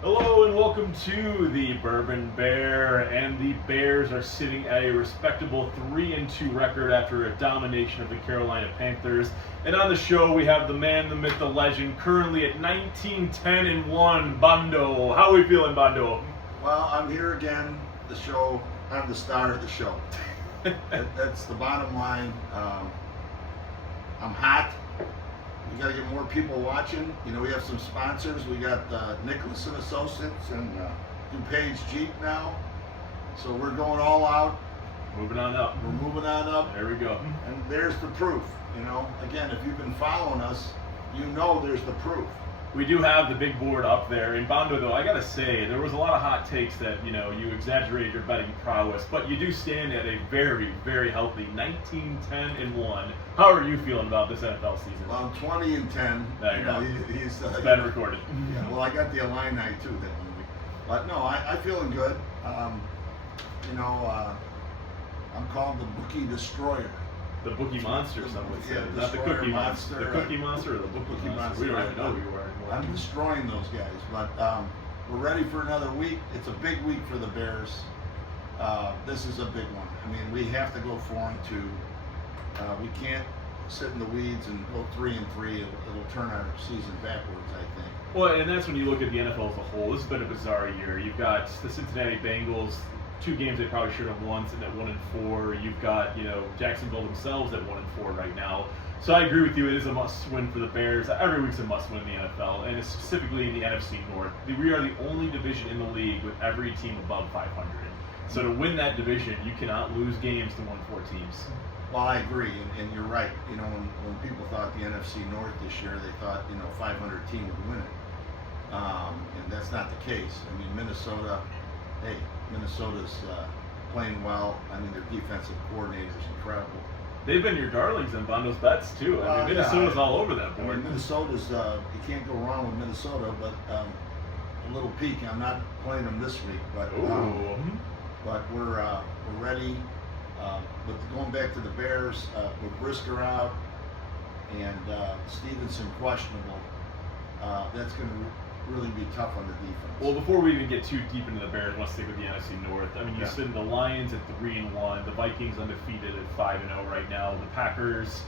Hello and welcome to the Bourbon Bear, and the Bears are sitting at a respectable 3-2 record after a domination of the Carolina Panthers. And on the show we have the man, the myth, the legend, currently at 19-10-1, Bondo. How are we feeling, Bondo? Well, I'm here again. The show. I'm the star of the show. That's the bottom line. I'm hot. We got to get more people watching. You know, we have some sponsors. We got Nicholas and Associates and DuPage Jeep now. So we're going all out. Moving on up. We're moving on up. There we go. And there's the proof. You know, again, if you've been following us, you know there's the proof. We do have the big board up there. In Bondo, though, I gotta say, there was a lot of hot takes that, you exaggerated your betting prowess, but you do stand at a very, very healthy 19-10-1. How are you feeling about this NFL season? Well, I'm 20-10. There you go. He's It's been recorded. Yeah, well, I got the Illini too that movie. But no, I'm feeling good. I'm called the Bookie Destroyer. The Bookie Monster, some would say. Yeah, Not the Destroyer Cookie Monster. Monster. The Cookie Monster or the Bookie Monster? We don't even know who you are anymore. I'm destroying those guys. But we're ready for another week. It's a big week for the Bears. This is a big one. I mean, we have to go 4-2. We can't sit in the weeds and go 3-3. It'll turn our season backwards, I think. Well, and that's when you look at the NFL as a whole. This has been a bizarre year. You've got the Cincinnati Bengals, 2 games they probably should have won, sitting at 1-4. You've got, Jacksonville themselves at 1-4 right now. So I agree with you. It is a must-win for the Bears. Every week's a must-win in the NFL, and specifically in the NFC North. We are the only division in the league with every team above 500. So to win that division, you cannot lose games to 1-4 teams. Well, I agree, and you're right. You know, when people thought the NFC North this year, they thought 500 team would win it, and that's not the case. I mean, Minnesota's playing well. I mean, their defensive coordinator is incredible. They've been your darlings in Bondo's bets too. I mean, Minnesota's all over that board. I mean, Minnesota's you can't go wrong with Minnesota, but a little peek. I'm not playing them this week, but we're ready. But going back to the Bears, with Brisker out and Stevenson questionable, that's going to really be tough on the defense. Well, before we even get too deep into the Bears, let's stick with the NFC North. I mean, you spin the Lions at 3-1, the Vikings undefeated at 5-0 right now. The Packers,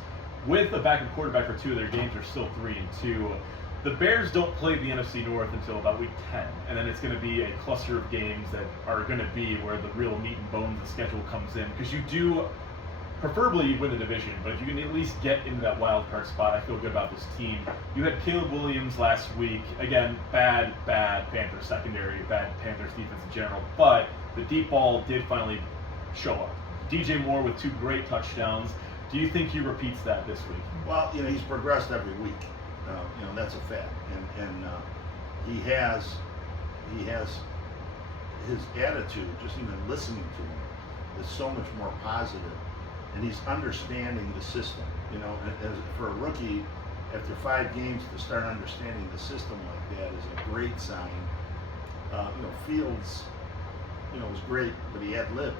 with a backup quarterback for 2 of their games, are still 3-2. The Bears don't play the NFC North until about week 10, and then it's going to be a cluster of games that are going to be where the real meat and bones of the schedule comes in. Because you do, preferably you win the division, but if you can at least get into that wild card spot, I feel good about this team. You had Caleb Williams last week. Again, bad Panthers secondary, bad Panthers defense in general, but the deep ball did finally show up. DJ Moore with 2 great touchdowns. Do you think he repeats that this week? Well, he's progressed every week. That's a fact, and he has his attitude. Just even listening to him is so much more positive, and he's understanding the system. For a rookie, after 5 games to start understanding the system like that is a great sign. Fields, was great, but he had lived,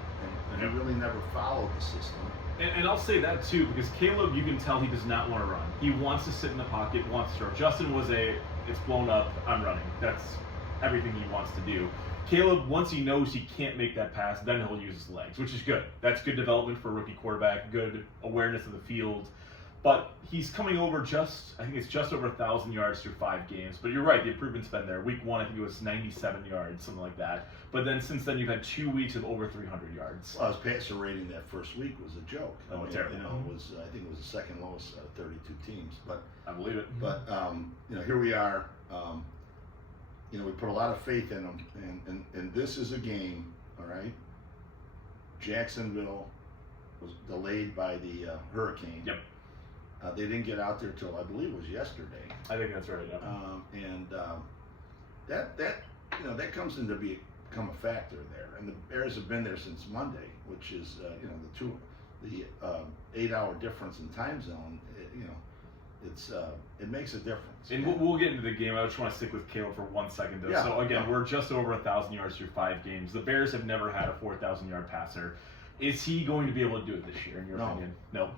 and he really never followed the system. And I'll say that too, because Caleb, you can tell he does not want to run. He wants to sit in the pocket, wants to throw. Justin was it's blown up, I'm running. That's everything he wants to do. Caleb, once he knows he can't make that pass, then he'll use his legs, which is good. That's good development for a rookie quarterback, good awareness of the field. But he's coming over I think it's just over 1,000 yards through 5 games. But you're right, the improvement's been there. Week 1, I think it was 97 yards, something like that. But then since then, you've had 2 weeks of over 300 yards. Well, his passer rating that first week was a joke. Terrible. I think it was the second lowest out of 32 teams. But I believe it. But here we are. We put a lot of faith in him, and this is a game. All right. Jacksonville was delayed by the hurricane. Yep. They didn't get out there till I believe it was yesterday. I think that's right. Yeah. That comes into become a factor there, and the Bears have been there since Monday, which is the 8-hour difference in time zone. It makes a difference. And we'll get into the game. I just want to stick with Caleb for 1 second, though. Yeah, so again, we're just over 1,000 yards through 5 games. The Bears have never had a 4,000-yard passer. Is he going to be able to do it this year, in your opinion? No.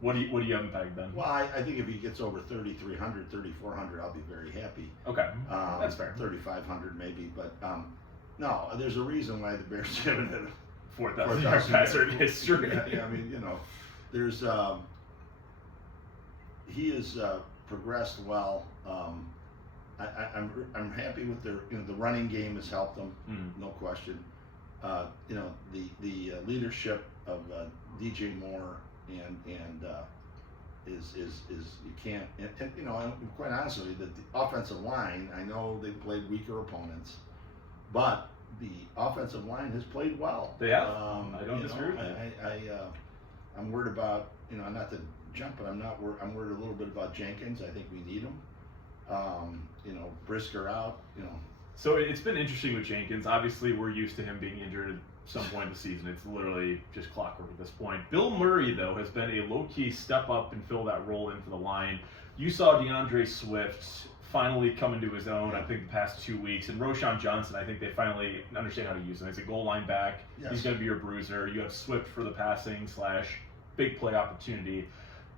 What do you have him pegged then? Well, I think if he gets over 3,300, 3,400, I'll be very happy. Okay, that's fair. 3,500 maybe, but no, there's a reason why the Bears haven't had 4,000 yard passer in history. Yeah, I mean, there's he has progressed well. I'm happy with their, the running game has helped them, no question. The leadership of DJ Moore and is you can't, and quite honestly, the offensive line, I know they played weaker opponents, but the offensive line has played well. They have. I don't disagree with that. I'm worried about, not to jump, but I'm worried a little bit about Jenkins. I think we need him. Brisker out, So it's been interesting with Jenkins. Obviously, we're used to him being injured at some point in the season. It's literally just clockwork at this point. Bill Murray, though, has been a low-key step up and fill that role in for the line. You saw DeAndre Swift finally come into his own, I think, the past 2 weeks. And Roschon Johnson, I think they finally understand how to use him. He's a goal line back. Yes. He's going to be your bruiser. You have Swift for the passing / big play opportunity.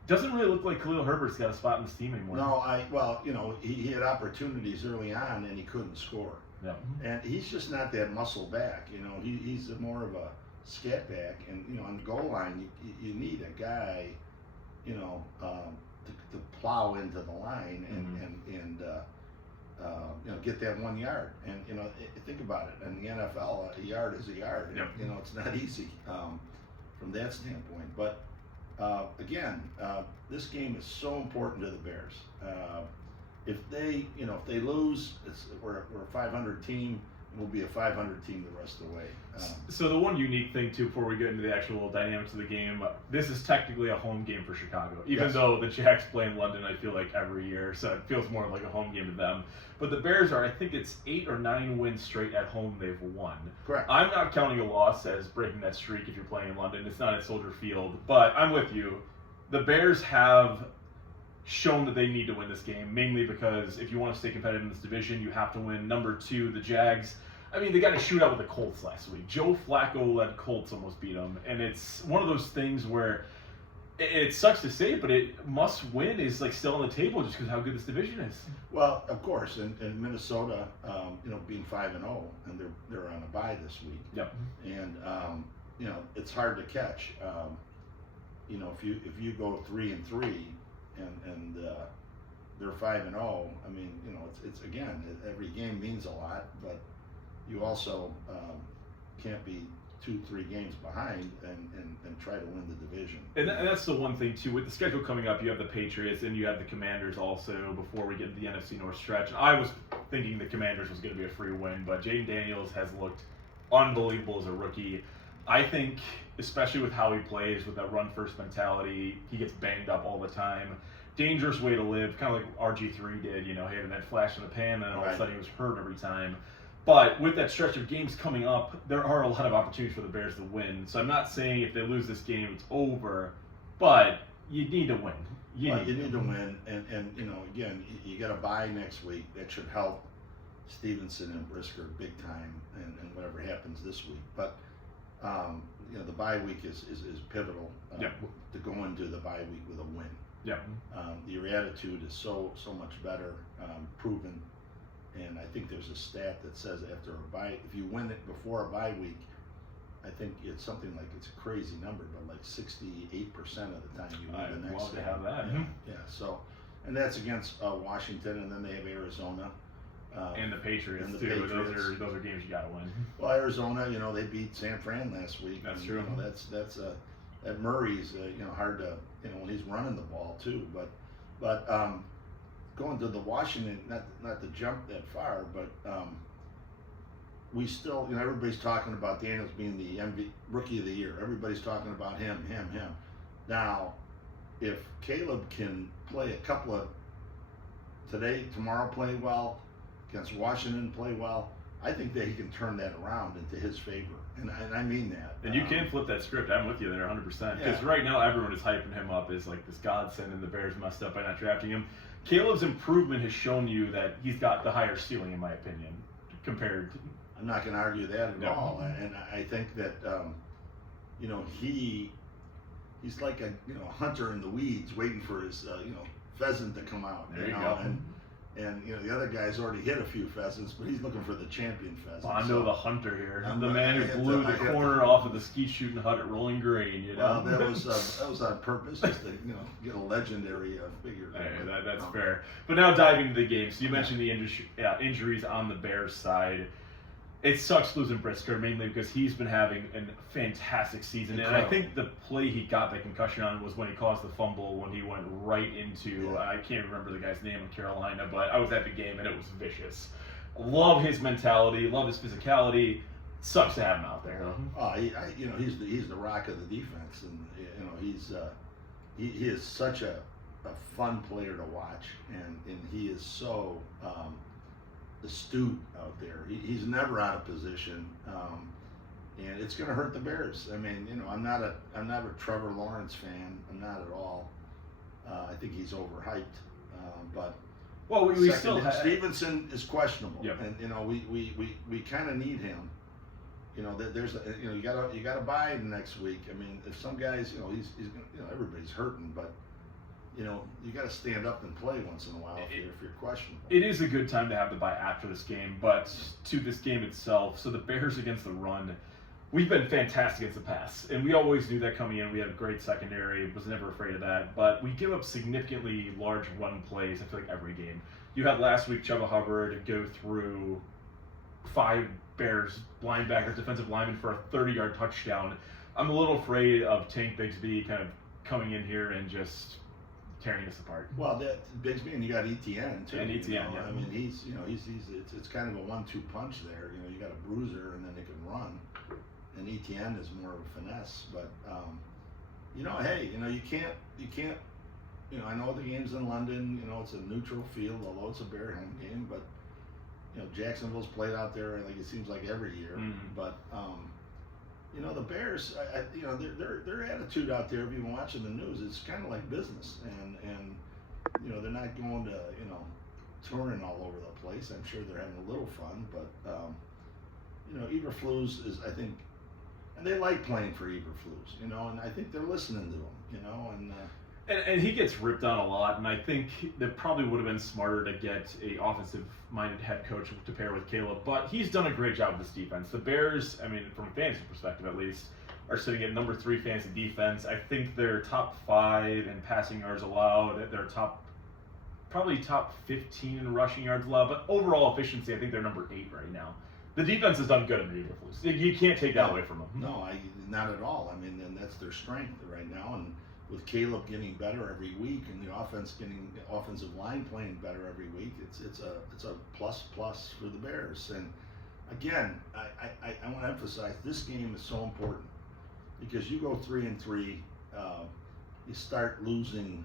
Doesn't really look like Khalil Herbert's got a spot in this team anymore. No, he had opportunities early on and he couldn't score. Yeah. And he's just not that muscle back. He's more of a scat back. And on the goal line, you need a guy, to plow into the line and get that 1 yard. And think about it. In the NFL, a yard is a yard. Yep. And, it's not easy from that standpoint. But again, this game is so important to the Bears. If they lose, we're a 500 team. We'll be a 500 team the rest of the way. So the one unique thing too, before we get into the actual dynamics of the game, this is technically a home game for Chicago. Even though the Jacks play in London, I feel like every year, so it feels more like a home game to them. But the Bears are, I think it's 8 or 9 wins straight at home they've won. Correct. I'm not counting a loss as breaking that streak if you're playing in London. It's not at Soldier Field, but I'm with you. The Bears have shown that they need to win this game, mainly because if you want to stay competitive in this division, you have to win. Number 2, the Jags. I mean, they got a shootout with the Colts last week. Joe Flacco-led Colts almost beat them, and it's one of those things where it sucks to say, but must win is still on the table just because how good this division is. Well, of course, and Minnesota, being 5-0, and they're on a bye this week. Yep. And it's hard to catch. If you go 3-3 and they're 5-0, I mean, it's again, every game means a lot, but you also can't be 2-3 games behind and try to win the division. And that's the one thing too, with the schedule coming up, you have the Patriots and you have the Commanders also before we get into the NFC North stretch. And I was thinking the Commanders was going to be a free win, but Jaden Daniels has looked unbelievable as a rookie. I think, especially with how he plays, with that run-first mentality, he gets banged up all the time. Dangerous way to live, kind of like RG3 did, having that flash in the pan, and then all of a sudden he was hurt every time. But with that stretch of games coming up, there are a lot of opportunities for the Bears to win. So I'm not saying if they lose this game, it's over, but you need to win. You need to win, and again, you got a bye next week. That should help Stevenson and Brisker big time, and whatever happens this week. But the bye week is pivotal to go into the bye week with a win. Yeah. Your attitude is so much better, proven, and I think there's a stat that says after a bye, if you win it before a bye week, I think it's something like, it's a crazy number, but like 68% of the time you win the next game. game. To have that. Yeah. So, and that's against Washington, and then they have Arizona. And the Patriots too. Those are games you got to win. Well, Arizona, they beat San Fran last week. That's true. That Murray's hard to when he's running the ball too. But going to the Washington, not to jump that far, but we still everybody's talking about Daniels being the rookie of the year. Everybody's talking about him. Now, if Caleb can play a couple of tomorrow play well, against Washington play well, I think that he can turn that around into his favor, and I mean that. And you can flip that script. I'm with you there 100%. Because right now everyone is hyping him up as like this godsend, and the Bears messed up by not drafting him. Caleb's improvement has shown you that he's got the higher ceiling, in my opinion, compared to... I'm not going to argue that at all, and I think that he's like a hunter in the weeds, waiting for his pheasant to come out. There you go. And the other guy's already hit a few pheasants, but he's looking for the champion pheasant. Bondo the hunter here, the man who blew the corner off of the skeet shooting hut at Rolling Green. Well, that was on purpose, just to get a legendary figure. Hey, that's fair. But now diving into the game, so you mentioned the injuries on the Bears side. It sucks losing Brisker, mainly because he's been having a fantastic season. And I think the play he got the concussion on was when he caused the fumble, when he went right into, I can't remember the guy's name in Carolina, but I was at the game and it was vicious. Love his mentality, love his physicality. Sucks to have him out there. He's the rock of the defense, and he is such a fun player to watch, and he is so astute out there. He's never out of position, and it's going to hurt the Bears. I mean, I'm not a Trevor Lawrence fan. I'm not at all. I think he's overhyped. But we still have Stevenson is questionable, yep. and we kind of need him. There's you gotta buy next week. I mean, if some guys, he's everybody's hurting, but. You got to stand up and play once in a while if you're questionable. It is a good time to have the bye after this game, but to this game itself, so the Bears against the run, we've been fantastic against the pass, and we always knew that coming in. We had a great secondary, was never afraid of that, but we give up significantly large run plays, I feel like, every game. You had last week Chuba Hubbard go through 5 Bears linebackers, defensive linemen for a 30-yard touchdown. I'm a little afraid of Tank Bigsby kind of coming in here and just tearing us apart. Well, that Bigsby, and you got ETN too. And ETN, yeah. I mean, he's it's kind of a 1-2 punch there. You got a bruiser, and then they can run. And ETN is more of a finesse, but hey, you can't. I know the game's in London. It's a neutral field, although it's a Bear home game. But Jacksonville's played out there, like it seems like every year. Mm-hmm. But the Bears, their attitude out there, if you've been watching the news, it's kind of like business, and they're not going to touring all over the place. I'm sure they're having a little fun, but Eberflus is, I think, and they like playing for Eberflus, and I think they're listening to him, And he gets ripped on a lot, and I think that probably would have been smarter to get a offensive-minded head coach to pair with Caleb, but he's done a great job with this defense. The Bears, I mean, from a fantasy perspective at least, are sitting at number 3 fantasy defense. I think they're top 5 in passing yards allowed. They're probably top 15 in rushing yards allowed, but overall efficiency, I think they're number 8 right now. The defense has done good under Eberflus. You can't take that away from them. No, not at all. I mean, and that's their strength right now, and with Caleb getting better every week and the offensive line playing better every week, it's a plus for the Bears. And again, I want to emphasize this game is so important because you go 3-3, you start losing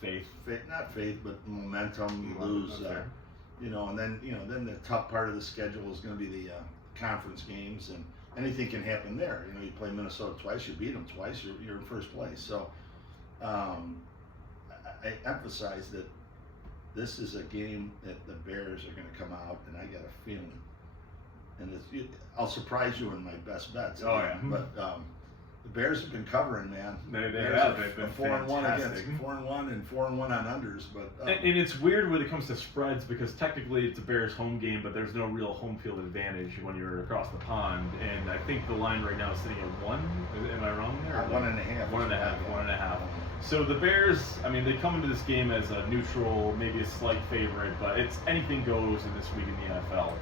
faith, not faith, but momentum. You lose, and then the tough part of the schedule is going to be the conference games, and anything can happen there. You play Minnesota twice, you beat them twice, you're in first place. So I emphasize that this is a game that the Bears are going to come out, and I got a feeling, and I'll surprise you in my best bets. Oh yeah. But the Bears have been covering, man. They have. They've been 4-1 against 4-1 and 4-1 on unders, but and it's weird when it comes to spreads because technically it's a Bears home game, but there's no real home field advantage when you're across the pond. And I think the line right now is sitting at 1. Am I wrong there? 1.5. 1.5. So the Bears, I mean, they come into this game as a neutral, maybe a slight favorite, but it's anything goes in this week in the NFL.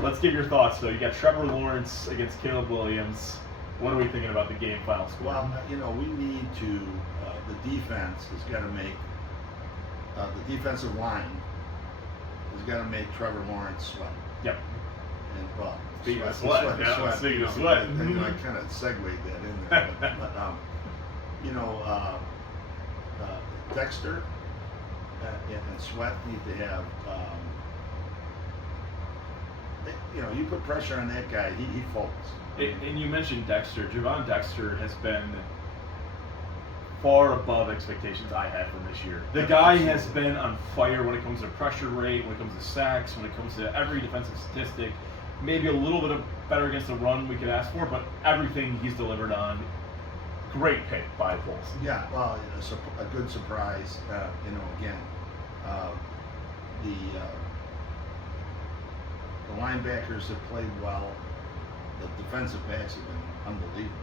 Let's get your thoughts though. You got Trevor Lawrence against Caleb Williams. What are we thinking about the game final score? Well, we need to, the defense has got to make, the defensive line has got to make Trevor Lawrence sweat. Yep. And, speaking of sweat. I kind of segued that in there. But Dexter and Sweat need to have, you put pressure on that guy, he folds. And you mentioned Dexter. Javon Dexter has been far above expectations I had from this year. The guy has been on fire when it comes to pressure rate, when it comes to sacks, when it comes to every defensive statistic. Maybe a little bit better against the run we could ask for, but everything he's delivered on. great pick by Wolves. Yeah, well, a good surprise. Again, the linebackers have played well. The defensive backs have been unbelievable.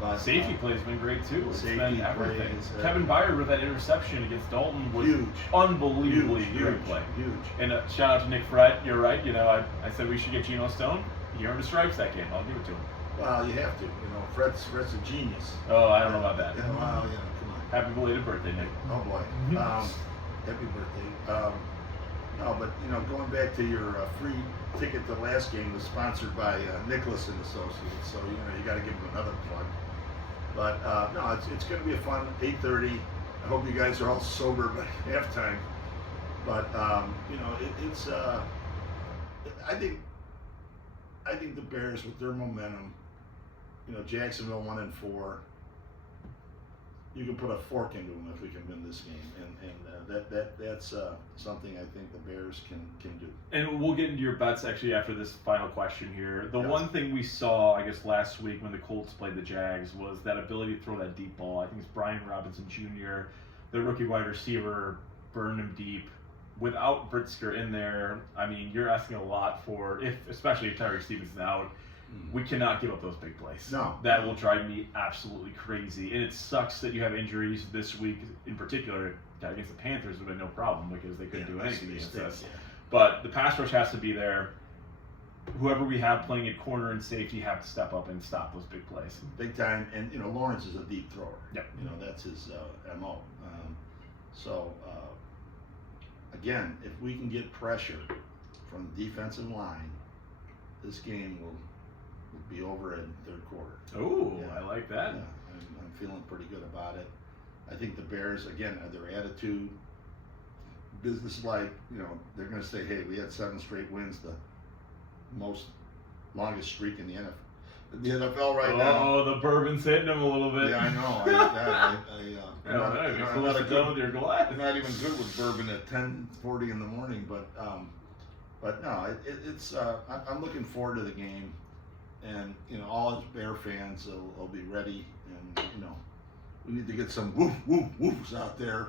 But, safety play has been great too. It's safety been everything. plays, Kevin Byard with that interception against Dalton was huge, unbelievably huge, great play. Huge. And shout out to Nick Fred. You're right. I said we should get Geno Stone. He earned the stripes that game. I'll give it to him. Well, you have to. Fred's a genius. Oh, I don't know about that. Well, come on. Happy belated birthday, Nick. Oh boy. Happy birthday. No, but going back to your free ticket to last game was sponsored by Nicholas and Associates, so you got to give them another plug. But no, it's going to be a fun 8:30. I hope you guys are all sober by halftime. But it's I think the Bears with their momentum, Jacksonville 1-4. You can put a fork into them if we can win this game, and that's something I think the Bears can do. And we'll get into your bets actually after this final question here. The Yes. one thing we saw, I guess, last week when the Colts played the Jags was that ability to throw that deep ball. I think it's Brian Robinson Jr., the rookie wide receiver, burned him deep. Without Britzker in there, I mean, you're asking a lot for, especially if Tyree Stevenson's out. We cannot give up those big plays. No. That will drive me absolutely crazy. And it sucks that you have injuries this week in particular. Against the Panthers would have been no problem because they couldn't do anything against us. Yeah. But the pass rush has to be there. Whoever we have playing at corner and safety have to step up and stop those big plays. Big time. And, Lawrence is a deep thrower. Yep. That's his MO. Again, if we can get pressure from the defensive line, this game will be over in third quarter. Oh, Yeah. I like that. Yeah, I'm feeling pretty good about it. I think the Bears, again, their attitude, business-like, they're going to say, hey, we had 7 straight wins, the longest streak in the NFL right now. Oh, the bourbon's hitting them a little bit. Yeah, I know. I'm not even good with bourbon at 10:40 in the morning, but no, it's I'm looking forward to the game, and all us Bear fans will be ready, and we need to get some woofs out there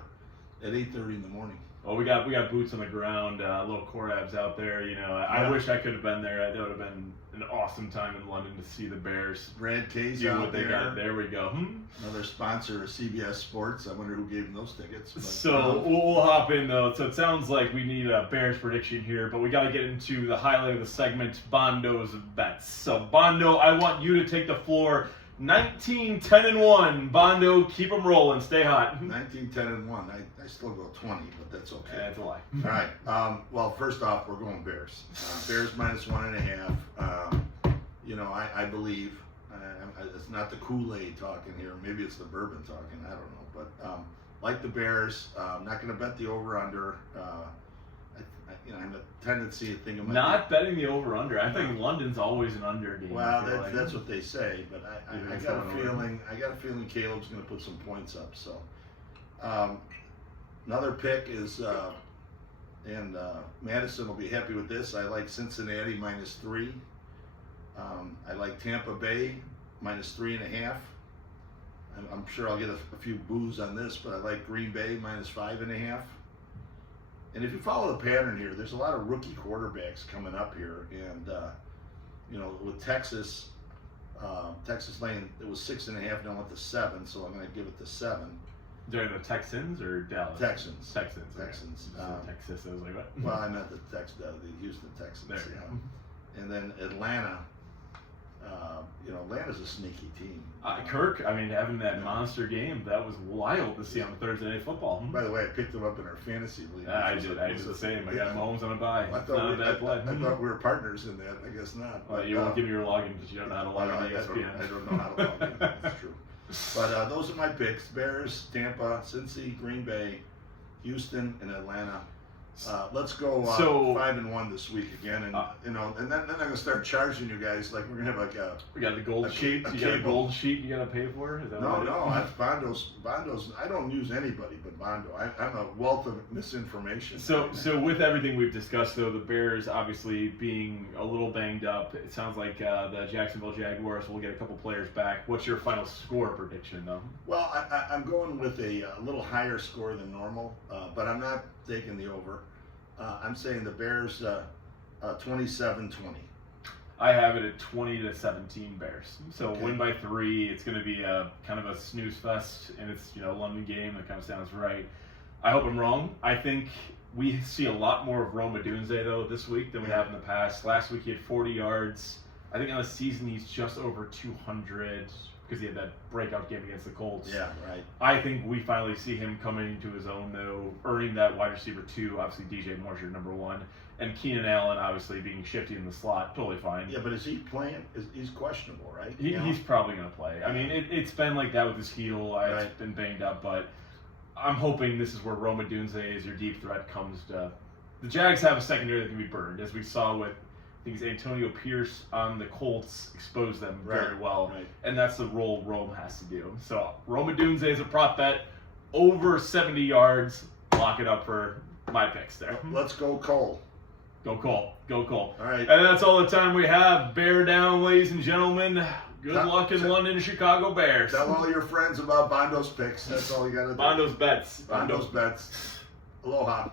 at 8:30 in the morning. Oh, we got boots on the ground, little Korabs out there. I wish I could have been there. That would have been an awesome time in London to see the Bears. Brad K's do out what they there. got. There we go. Another sponsor of CBS Sports. I wonder who gave them those tickets. But, so we'll hop in though. So it sounds like we need a Bears prediction here, but we got to get into the highlight of the segment, Bondo's bets. So Bondo, I want you to take the floor. 19-10-1. Bondo, keep them rolling. Stay hot. 19-10-1. I still go 20, but that's okay. That's a lie. All right. Well, first off, we're going Bears. Bears -1.5. I believe. It's not the Kool-Aid talking here. Maybe it's the bourbon talking. I don't know. But like the Bears, I'm not going to bet the over/under. I have a tendency to think of not betting the over/under. I think London's always an under game. Well, that's what they say, but I got a feeling Caleb's going to put some points up. So another pick is, and Madison will be happy with this. I like Cincinnati -3. I like Tampa Bay -3.5. I'm sure I'll get a few boos on this, but I like Green Bay -5.5. And if you follow the pattern here, there's a lot of rookie quarterbacks coming up here, and with Texas laying, it was 6.5, now went to 7, so I'm going to give it to 7. During the Texans or Dallas? Texans. Okay. Texans. Texas. I was like, what? Well, I meant the Houston Texans. There you go. And then Atlanta. Atlanta's a sneaky team. Kirk, having that monster game, that was wild to see on Thursday Night Football. By the way, I picked him up in our fantasy league. I did the same. I got Mahomes on a bye. I thought we were partners in that. I guess not. Well, you won't give me your login because you don't know how to log on to ESPN. I don't know how to log in. That's true. But those are my picks: Bears, Tampa, Cincy, Green Bay, Houston, and Atlanta. Let's go So- 5-1 this week again, and and then I'm gonna start charging you guys like we're gonna have like a. We got the gold A sheet. ca- a You got a cable. gold sheet you got to pay for? Is that No, what it is? no, that's Bondo's. Bondo's. I don't use anybody but Bondo. I'm a wealth of misinformation. So with everything we've discussed, though, the Bears obviously being a little banged up, it sounds like the Jacksonville Jaguars will get a couple players back. What's your final score prediction, though? Well, I'm going with a little higher score than normal, but I'm not taking the over. I'm saying the Bears 27-20. I have it at 20-17 Bears. So Okay. win by 3. It's going to be a kind of a snooze fest, and it's a London game. That kind of sounds right. I hope I'm wrong. I think we see a lot more of Rome Odunze though this week than we have in the past. Last week he had 40 yards. I think on the season he's just over 200 because he had that breakout game against the Colts. Yeah, right. I think we finally see him coming into his own though, earning that wide receiver 2. Obviously DJ Moore's your number 1. And Keenan Allen obviously being shifty in the slot, totally fine. Yeah, but is he playing? He's questionable, right? He's probably going to play. I mean, it's been like that with his heel. Right. It's been banged up, but I'm hoping this is where Rome Odunze is your deep threat comes to. The Jags have a secondary that can be burned, as we saw with, I think it's Antonio Pierce on the Colts, exposed them very well. Right. And that's the role Rome has to do. So Rome Odunze is a prop bet, over 70 yards. Lock it up for my picks there. Let's go Cole. Go Cole. Go Cole. All right. And that's all the time we have. Bear down, ladies and gentlemen. Good luck in tell- London and Chicago Bears. Tell all your friends about Bondo's picks. That's all you got to do. Bondo's bets. Bondo's bets. Aloha.